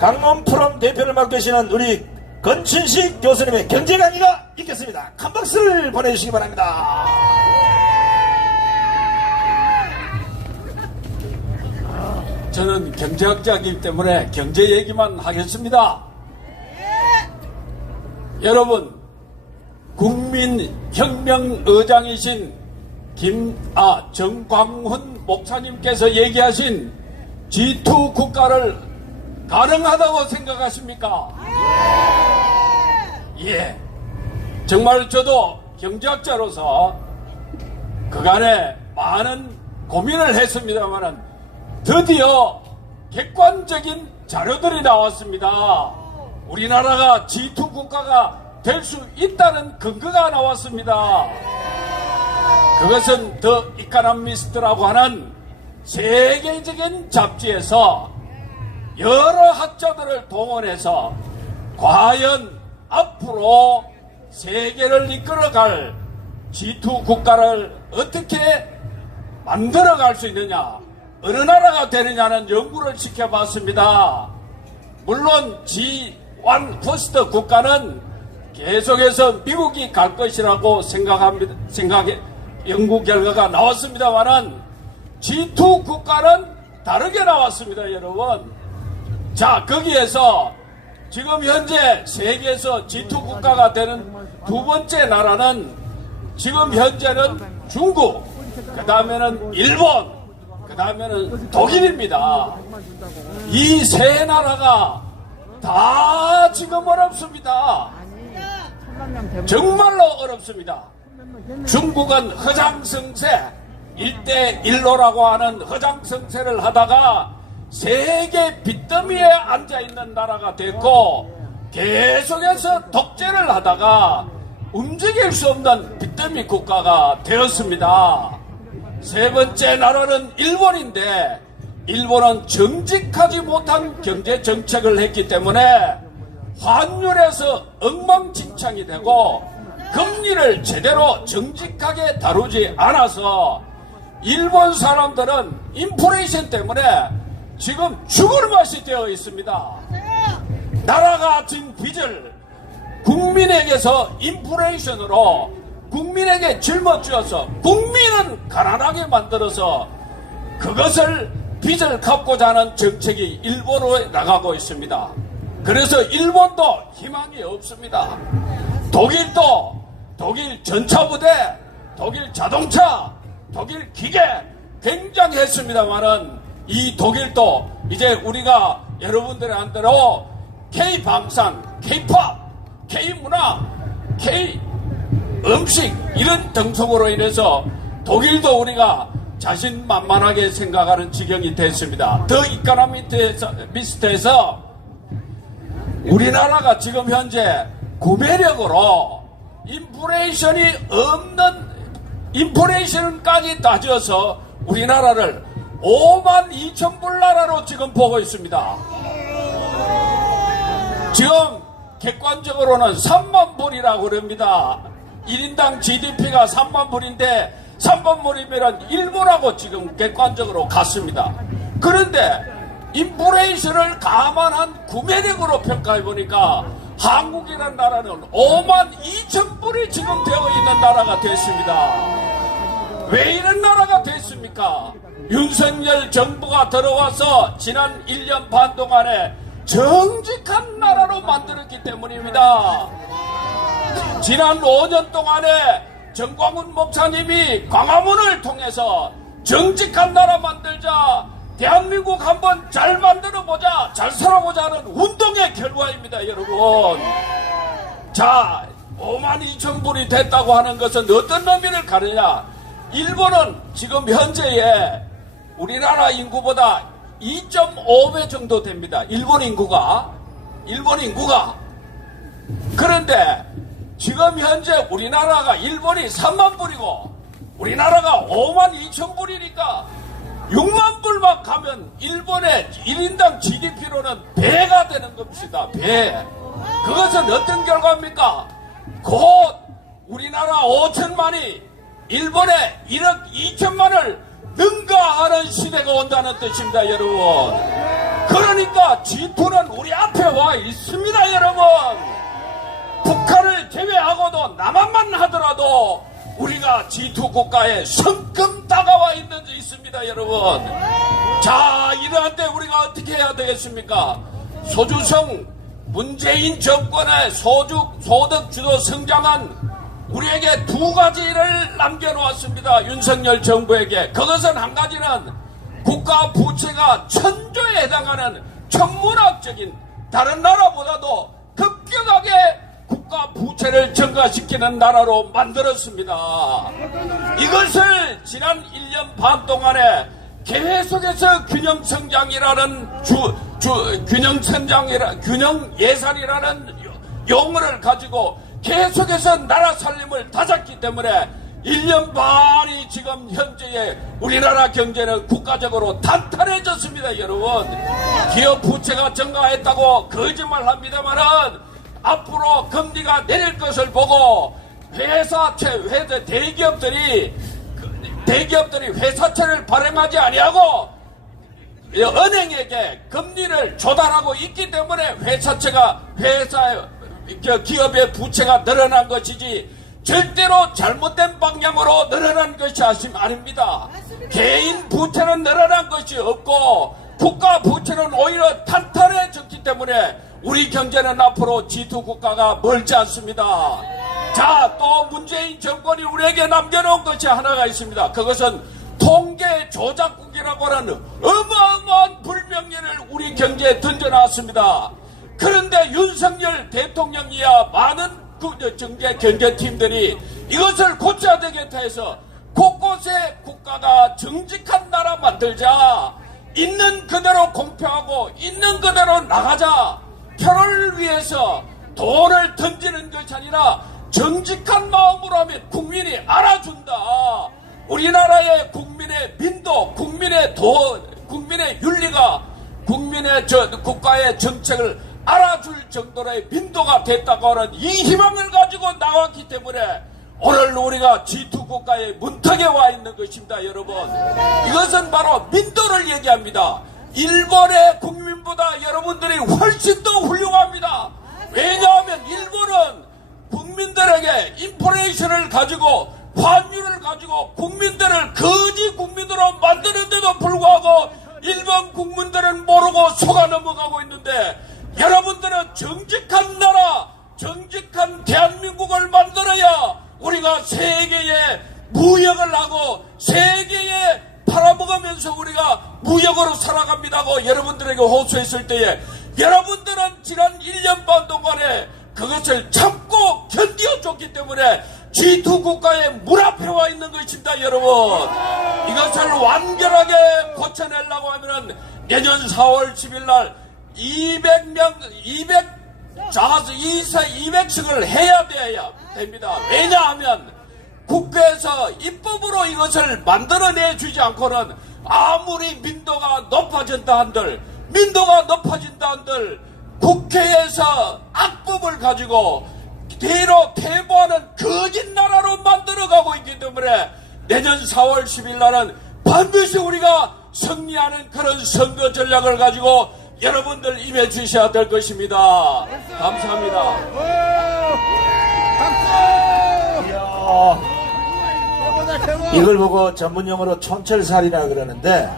강원포럼 대표를 맡고 계시는 우리 건춘식 교수님의 경제 강의가 있겠습니다. 큰 박수를 보내주시기 바랍니다. 저는 경제학자이기 때문에 경제 얘기만 하겠습니다. 여러분, 국민혁명의장이신 정광훈 목사님께서 얘기하신 G2 국가를 가능하다고 생각하십니까? 예. 정말 저도 경제학자로서 그간에 많은 고민을 했습니다만 드디어 객관적인 자료들이 나왔습니다. 우리나라가 G2 국가가 될 수 있다는 근거가 나왔습니다. 그것은 더 이카노미스트라고 하는 세계적인 잡지에서 여러 학자들을 동원해서 과연 앞으로 세계를 이끌어갈 G2 국가를 어떻게 만들어갈 수 있느냐, 어느 나라가 되느냐는 연구를 시켜봤습니다. 물론 G1 퍼스트 국가는 계속해서 미국이 갈 것이라고 연구 결과가 나왔습니다만은 G2 국가는 다르게 나왔습니다, 여러분. 자, 거기에서 지금 현재 세계에서 G2 국가가 되는 두 번째 나라는 지금 현재는 중국, 그 다음에는 일본, 그 다음에는 독일입니다. 이 세 나라가 다 지금 어렵습니다. 정말로 어렵습니다. 중국은 허장성세 1대1로라고 하는 허장성세를 하다가 세계 빚더미에 앉아있는 나라가 됐고 계속해서 독재를 하다가 움직일 수 없는 빚더미 국가가 되었습니다. 세 번째 나라는 일본인데 일본은 정직하지 못한 경제 정책을 했기 때문에 환율에서 엉망진창이 되고 금리를 제대로 정직하게 다루지 않아서 일본 사람들은 인플레이션 때문에 지금 죽을 맛이 되어 있습니다. 나라가 진 빚을 국민에게서 인플레이션으로 국민에게 짊어쥐어서 국민은 가난하게 만들어서 그것을 빚을 갚고자 하는 정책이 일본으로 나가고 있습니다. 그래서 일본도 희망이 없습니다. 독일도 독일 전차부대, 독일 자동차, 독일 기계 굉장했습니다만은 이 독일도 이제 우리가 여러분들이 한 대로 K-방산, K-팝, K-문화, K-음식 이런 등속으로 인해서 독일도 우리가 자신만만하게 생각하는 지경이 됐습니다. 더 이카노미스트에서 우리나라가 지금 현재 구매력으로 인플레이션이 없는 인플레이션까지 따져서 우리나라를 52,000불 나라로 지금 보고 있습니다. 지금 객관적으로는 3만 불이라고 그럽니다. 1인당 GDP가 3만 불인데 3만 불이면 일본하고 지금 객관적으로 같습니다. 그런데 인플레이션을 감안한 구매력으로 평가해보니까 한국이라는 나라는 52,000불이 지금 되어 있는 나라가 됐습니다. 왜 이런 나라가 됐습니까? 윤석열 정부가 들어와서 지난 1년 반 동안에 정직한 나라로 만들었기 때문입니다. 지난 5년 동안에 정광훈 목사님이 광화문을 통해서 정직한 나라 만들자, 대한민국 한번 잘 만들어보자, 잘 살아보자 하는 운동의 결과입니다, 여러분. 자, 52,000불이 됐다고 하는 것은 어떤 의미를 가르냐? 일본은 지금 현재에 우리나라 인구보다 2.5배 정도 됩니다. 일본 인구가. 그런데 지금 현재 우리나라가 일본이 3만 불이고 우리나라가 52,000불이니까 6만 불만 가면 일본의 1인당 GDP로는 배가 되는 겁니다. 배. 그것은 어떤 결과입니까? 곧 우리나라 5천만이 일본의 1억 2천만을 능가하는 시대가 온다는 뜻입니다, 여러분. 그러니까 G2는 우리 우리가 G2 국가에 성큼 다가와 있는 데 있습니다, 여러분. 자, 이러한 때 우리가 어떻게 해야 되겠습니까? 소주성 문재인 정권의 소득 주도 성장은 우리에게 두 가지를 남겨놓았습니다. 윤석열 정부에게. 그것은 한 가지는 국가 부채가 1000조에 해당하는 천문학적인 다른 나라보다도 급격하게 국가 부채를 증가시키는 나라로 만들었습니다. 이것을 지난 1년 반 동안에 계획 속에서 균형 예산이라는 용어를 가지고 계속해서 나라 살림을 다잡기 때문에 1년 반이 지금 현재의 우리나라 경제는 국가적으로 탄탄해졌습니다, 여러분. 기업 부채가 증가했다고 거짓말합니다만은 앞으로 금리가 내릴 것을 보고 대기업들이 회사채를 발행하지 아니하고 은행에게 금리를 조달하고 있기 때문에 기업의 부채가 늘어난 것이지 절대로 잘못된 방향으로 늘어난 것이 아닙니다. 개인 부채는 늘어난 것이 없고 국가 부채는 오히려 탄탄해졌기 때문에 우리 경제는 앞으로 G2 국가가 멀지 않습니다. 자, 또 문재인 정권이 우리에게 남겨놓은 것이 하나가 있습니다. 그것은 통계 조작국이라고 하는 어마어마한 불명예를 우리 경제에 던져놨습니다. 그런데 윤석열 대통령이야 많은 경제팀들이 이것을 고쳐야 되겠다 해서 곳곳에 국가가 정직한 나라 만들자, 있는 그대로 공표하고 있는 그대로 나가자, 편을 위해서 돈을 던지는 것이 아니라 정직한 마음으로 하면 국민이 알아준다. 우리나라의 국민의 민도, 국민의 윤리가 국가의 정책을 알아줄 정도의 민도가 됐다고 하는 이 희망을 가지고 나왔기 때문에 오늘 우리가 G2 국가의 문턱에 와 있는 것입니다, 여러분. 이것은 바로 민도를 얘기합니다. 일본의 국민보다 여러분들이 훨씬 더 훌륭합니다. 왜냐하면 일본은 국민들에게 인플레이션을 가지고 환율을 가지고 국민들을 거지 국민으로 만드는데도 불구하고 일본 국민들은 모르고 속아 넘어가고 있는데, 여러분들은 정직한 나라, 정직한 대한민국을 만들어야 우리가 세계에 무역을 하고 세계에 팔아먹으면서 우리가 무역으로 살아갑니다고 여러분들에게 호소했을 때에 여러분들은 지난 1년 반 동안에 그것을 참고 견디어줬기 때문에 G2 국가에 문 앞에 와 있는 것입니다, 여러분. 이것을 완결하게 고쳐내려고 하면은 내년 4월 10일 날 200석을 해야 됩니다. 왜냐하면 국회에서 입법으로 이것을 만들어내 주지 않고는 아무리 민도가 높아진다 한들 국회에서 악법을 가지고 대로 퇴보하는 거짓 나라로 만들어가고 있기 때문에 내년 4월 10일 날은 반드시 우리가 승리하는 그런 선거 전략을 가지고 여러분들 임해 주셔야 될 것입니다. 감사합니다. 이걸 보고 전문용어로 촌철살이라 그러는데